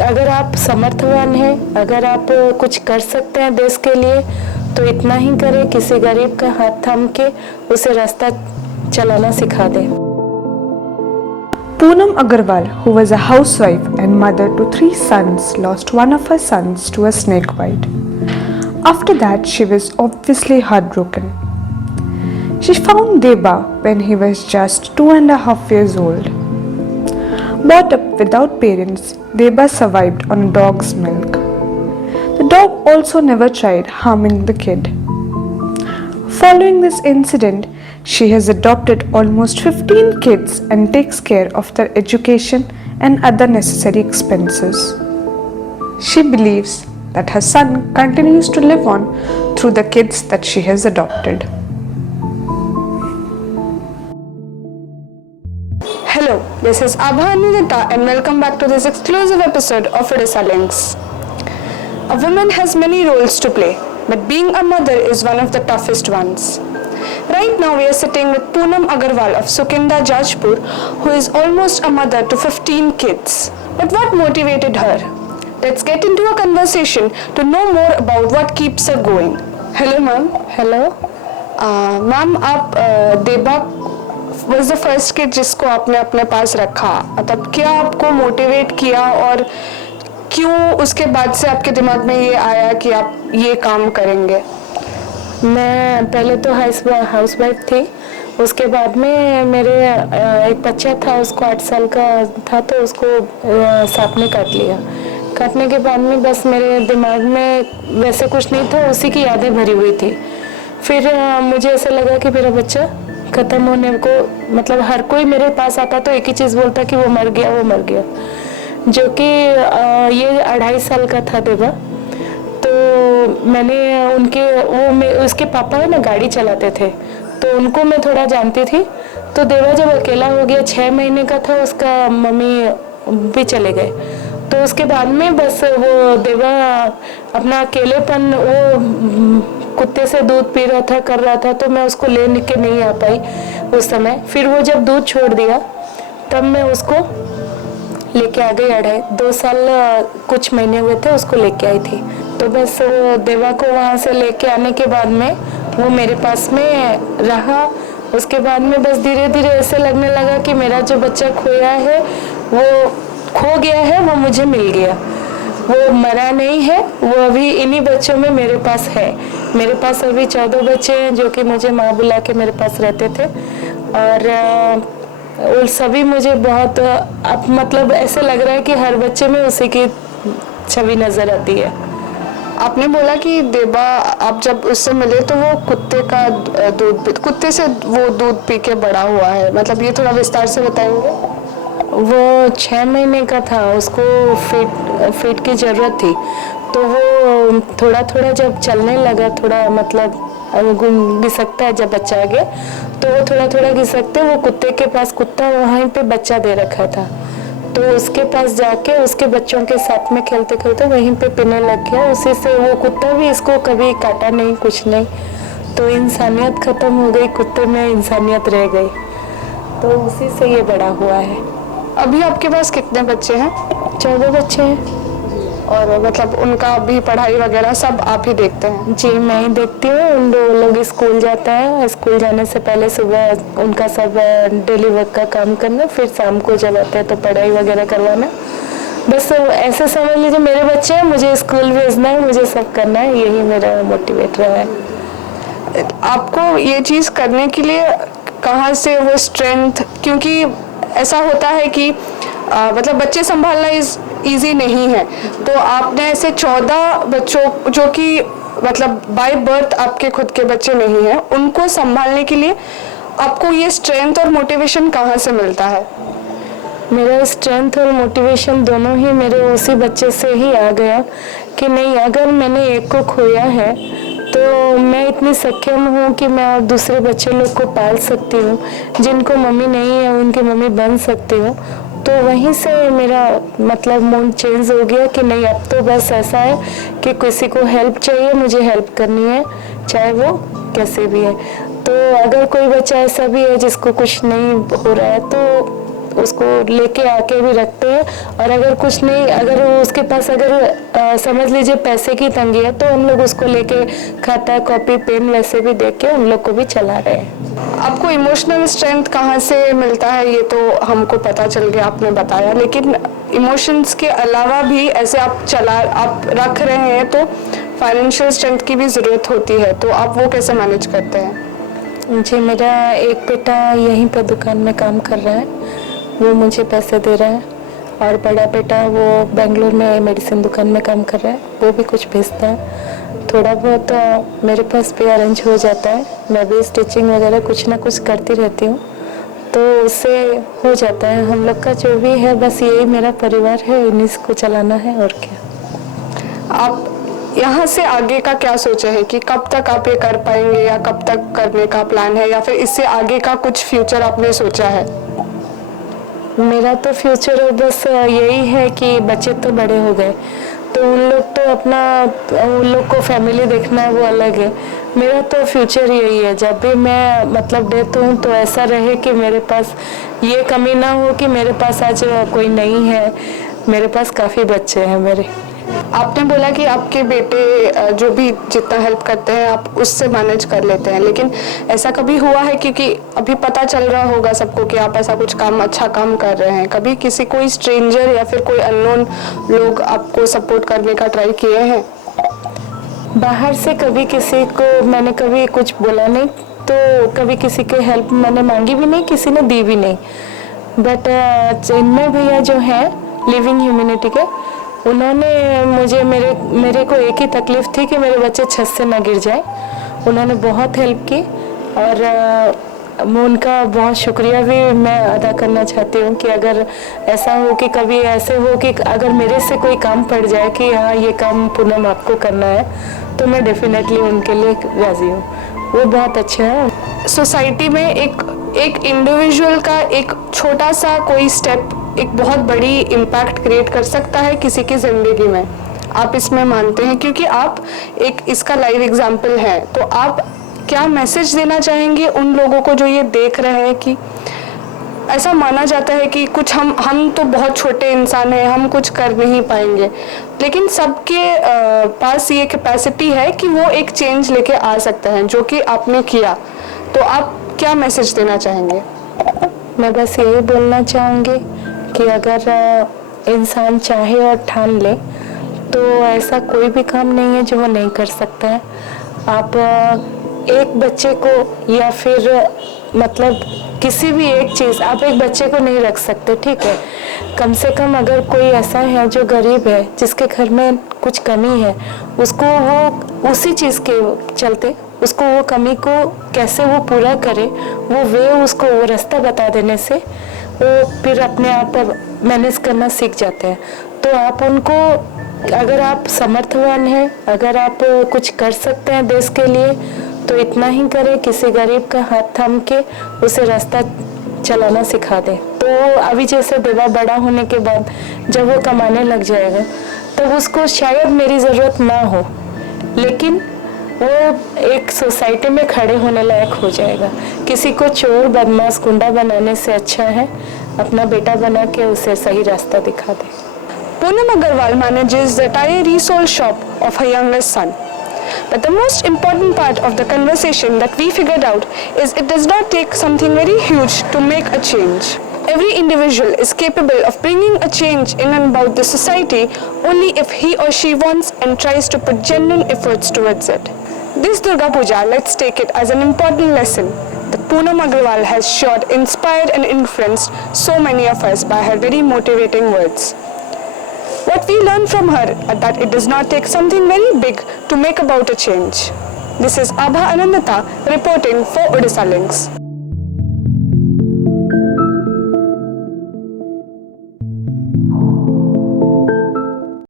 अगर आप समर्थवान हैं, अगर आप कुछ कर सकते हैं देश के लिए तो इतना ही करें, किसी गरीब का हाथ थाम के उसे रास्ता चलाना सिखा दें। Poonam Agarwal, who was a housewife and mother to 3 sons, lost one of her sons to a snake bite. After that, she was obviously heartbroken. She found Deba when he was just 2.5 years old. Brought up without parents, Deba survived on a dog's milk. The dog also never tried harming the kid. Following this incident, she has adopted almost 15 kids and takes care of their education and other necessary expenses. She believes that her son continues to live on through the kids that she has adopted. Hello, this is Abha Nidita and welcome back to this exclusive episode of Odisha Links. A woman has many roles to play, but being a mother is one of the toughest ones. Right now we are sitting with Poonam Agarwal of Sukinda Jajpur, who is almost a mother to 15 kids. But what motivated her? Let's get into a conversation to know more about what keeps her going. Hello ma'am. Hello. Ma'am आप देबा was the first kid जिसको आपने अपने पास रखा, मतलब क्या आपको motivate किया और क्यों उसके बाद से आपके दिमाग में ये आया कि आप ये काम करेंगे? मैं पहले तो हाउस वाइफ थी, उसके बाद में मेरे एक बच्चा था, उसको 8 साल का था तो उसको सांप ने काट लिया। काटने के बाद में बस मेरे दिमाग में वैसे कुछ नहीं था, उसी की यादें भरी हुई थी। फिर मुझे ऐसा लगा कि मेरा बच्चा ख़त्म होने को, मतलब हर कोई मेरे पास आता तो एक ही चीज़ बोलता कि वो मर गया, वो मर गया। जो कि ये 2.5 साल का था देवा। तो मैंने उसके पापा है ना गाड़ी चलाते थे, तो उनको मैं थोड़ा जानती थी। तो देवा जब अकेला हो गया, 6 महीने का था, उसका मम्मी भी चले गए। तो उसके बाद में बस वो देवा अपना अकेलेपन, वो कुत्ते से दूध पी रहा था, कर रहा था, तो मैं उसको लेने के नहीं आ पाई उस समय। फिर वो जब दूध छोड़ दिया तब मैं उसको लेके आ गई। 2 साल कुछ महीने हुए थे, उसको लेके आई थी। तो बस देवा को वहाँ से लेके आने के बाद में वो मेरे पास में रहा। उसके बाद में बस धीरे धीरे ऐसे लगने लगा कि मेरा जो बच्चा खोया है, वो खो गया है, वो मुझे मिल गया, वो मरा नहीं है, वो अभी इन्हीं बच्चों में मेरे पास है। मेरे पास अभी 14 बच्चे हैं जो कि मुझे माँ बुला के मेरे पास रहते थे। और सभी मुझे बहुत अब मतलब ऐसे लग रहा है कि हर बच्चे में उसी की छवि नजर आती है। आपने बोला कि देबा आप जब उससे मिले तो वो कुत्ते से वो दूध पी के बड़ा हुआ है, मतलब ये थोड़ा विस्तार से बताएंगे? वो 6 महीने का था, उसको फीड की ज़रूरत थी। तो वो थोड़ा थोड़ा जब चलने लगा, थोड़ा मतलब घिसकता है जब बच्चा आ गया, तो वो थोड़ा थोड़ा घिसकते, वो कुत्ते के पास, कुत्ता वहीं पे बच्चा दे रखा था, तो उसके पास जाके उसके बच्चों के साथ में खेलते खेलते वहीं पे पीने लग गया। उसी से वो कुत्ता भी इसको कभी काटा नहीं, कुछ नहीं। तो इंसानियत ख़त्म हो गई, कुत्ते में इंसानियत रह गई, तो उसी से ये बड़ा हुआ है। अभी आपके पास कितने बच्चे हैं? 14 बच्चे हैं। और मतलब उनका भी पढ़ाई वगैरह सब आप ही देखते हैं? जी, मैं ही देखती हूँ। उन लोग स्कूल जाता है, स्कूल जाने से पहले सुबह उनका सब डेली वर्क का काम करना, फिर शाम को जब आते हैं तो पढ़ाई वगैरह करवाना। बस ऐसे समझ लीजिए मेरे बच्चे हैं, मुझे स्कूल भेजना है, मुझे सब करना है, यही मेरा मोटिवेट रहा है। आपको ये चीज़ करने के लिए कहाँ से वो स्ट्रेंथ, क्योंकि ऐसा होता है कि मतलब बच्चे संभालना ईजी नहीं है, तो आपने ऐसे 14 बच्चों जो कि मतलब बाय बर्थ आपके खुद के बच्चे नहीं हैं, उनको संभालने के लिए आपको ये स्ट्रेंथ और मोटिवेशन कहाँ से मिलता है? मेरा स्ट्रेंथ और मोटिवेशन दोनों ही मेरे उसी बच्चे से ही आ गया कि नहीं, अगर मैंने एक को खोया है तो मैं इतनी सक्षम हूँ कि मैं और दूसरे बच्चे लोग को पाल सकती हूँ, जिनको मम्मी नहीं है उनकी मम्मी बन सकती हूँ। तो वहीं से मेरा मतलब मूड चेंज हो गया कि नहीं, अब तो बस ऐसा है कि किसी को हेल्प चाहिए, मुझे हेल्प करनी है, चाहे वो कैसे भी है। तो अगर कोई बच्चा ऐसा भी है जिसको कुछ नहीं हो रहा है, तो उसको लेके आके भी रखते हैं। और अगर कुछ नहीं, अगर उसके पास अगर समझ लीजिए पैसे की तंगी है तो हम लोग उसको लेके खाता, कॉपी, पेन वैसे भी दे के उन लोग को भी चला रहे हैं। आपको इमोशनल स्ट्रेंथ कहाँ से मिलता है ये तो हमको पता चल गया, आपने बताया, लेकिन इमोशंस के अलावा भी ऐसे आप रख रहे हैं तो फाइनेंशियल स्ट्रेंथ की भी ज़रूरत होती है, तो आप वो कैसे मैनेज करते हैं? जी, मेरा एक बेटा यहीं पर दुकान में काम कर रहा है, वो मुझे पैसे दे रहा है। और बड़ा बेटा वो बेंगलोर में मेडिसिन दुकान में काम कर रहा है, वो भी कुछ भेजता है। थोड़ा बहुत मेरे पास भी अरेंज हो जाता है, मैं भी स्टिचिंग वगैरह कुछ ना कुछ करती रहती हूँ, तो उससे हो जाता है। हम लोग का जो भी है बस यही मेरा परिवार है, इन्हीं को चलाना है और क्या। आप यहाँ से आगे का क्या सोचे हैं कि कब तक आप ये कर पाएंगे या कब तक करने का प्लान है, या फिर इससे आगे का कुछ फ्यूचर आपने सोचा है? मेरा तो फ्यूचर बस यही है कि बच्चे तो बड़े हो गए तो उन लोग तो अपना, उन लोग को फैमिली देखना है वो अलग है। मेरा तो फ्यूचर यही है, जब भी मैं मतलब डेथ हूँ तो ऐसा रहे कि मेरे पास ये कमी ना हो कि मेरे पास आज कोई नहीं है, मेरे पास काफ़ी बच्चे हैं मेरे। आपने बोला कि आपके बेटे जो भी जितना हेल्प करते हैं आप उससे मैनेज कर लेते हैं, लेकिन ऐसा कभी हुआ है, क्योंकि अभी पता चल रहा होगा सबको कि आप ऐसा कुछ काम, अच्छा काम कर रहे हैं, कभी किसी कोई स्ट्रेंजर या फिर कोई अननोन लोग आपको सपोर्ट करने का ट्राई किए हैं? बाहर से कभी किसी को मैंने कभी कुछ बोला नहीं, तो कभी किसी की हेल्प मैंने मांगी भी नहीं, किसी ने दी भी नहीं। बट चिन्मय भैया जो हैं लिविंग ह्यूमैनिटी के, उन्होंने मुझे, मेरे को एक ही तकलीफ थी कि मेरे बच्चे छत से ना गिर जाए। उन्होंने बहुत हेल्प की और मैं उनका बहुत शुक्रिया भी मैं अदा करना चाहती हूँ कि अगर ऐसा हो कि कभी ऐसे हो कि अगर मेरे से कोई काम पड़ जाए कि हाँ ये काम पूनम आपको करना है, तो मैं डेफिनेटली उनके लिए राजी हूँ। वो बहुत अच्छे हैं। सोसाइटी में एक इंडिविजुअल का एक छोटा सा कोई स्टेप एक बहुत बड़ी इम्पैक्ट क्रिएट कर सकता है किसी की ज़िंदगी में, आप इसमें मानते हैं? क्योंकि आप एक इसका लाइव एग्जाम्पल है, तो आप क्या मैसेज देना चाहेंगे उन लोगों को जो ये देख रहे हैं कि ऐसा माना जाता है कि कुछ हम तो बहुत छोटे इंसान हैं, हम कुछ कर नहीं पाएंगे, लेकिन सबके पास ये कैपेसिटी है कि वो एक चेंज लेके आ सकते हैं, जो कि आपने किया, तो आप क्या मैसेज देना चाहेंगे? मैं बस यही बोलना चाहूँगी कि अगर इंसान चाहे और ठान ले तो ऐसा कोई भी काम नहीं है जो वो नहीं कर सकता है। आप एक बच्चे को या फिर मतलब किसी भी एक चीज़, आप एक बच्चे को नहीं रख सकते, ठीक है, कम से कम अगर कोई ऐसा है जो गरीब है, जिसके घर में कुछ कमी है, उसको वो उसी चीज़ के चलते उसको वो कमी को कैसे वो पूरा करे, उसको वो रास्ता बता देने से वो फिर अपने आप मैनेज करना सीख जाते हैं। तो आप उनको, अगर आप समर्थवान हैं, अगर आप कुछ कर सकते हैं देश के लिए, तो इतना ही करें, किसी गरीब का हाथ थाम के उसे रास्ता चलाना सिखा दें। तो अभी जैसे देवा बड़ा होने के बाद जब वो कमाने लग जाएगा तब उसको शायद मेरी ज़रूरत ना हो, लेकिन वो एक सोसाइटी में खड़े होने लायक हो जाएगा। किसी को चोर, बदमाश, गुंडा बनाने से अच्छा है अपना बेटा बना के उसे सही रास्ता दिखा दे। Poonam Agarwal manages the tire sole shop of her youngest son. But the most important part of the conversation that we figured out is it does not take something very huge to make a change. Every individual is capable of bringing a change in and about the society only if he or she wants and tries to put genuine efforts towards it. This Durga Puja, let's take it as an important lesson that Poonam Agarwal has sure inspired and influenced so many of us by her very motivating words. What we learn from her is that it does not take something very big to make about a change. This is Abha Anandata reporting for Odisha Links.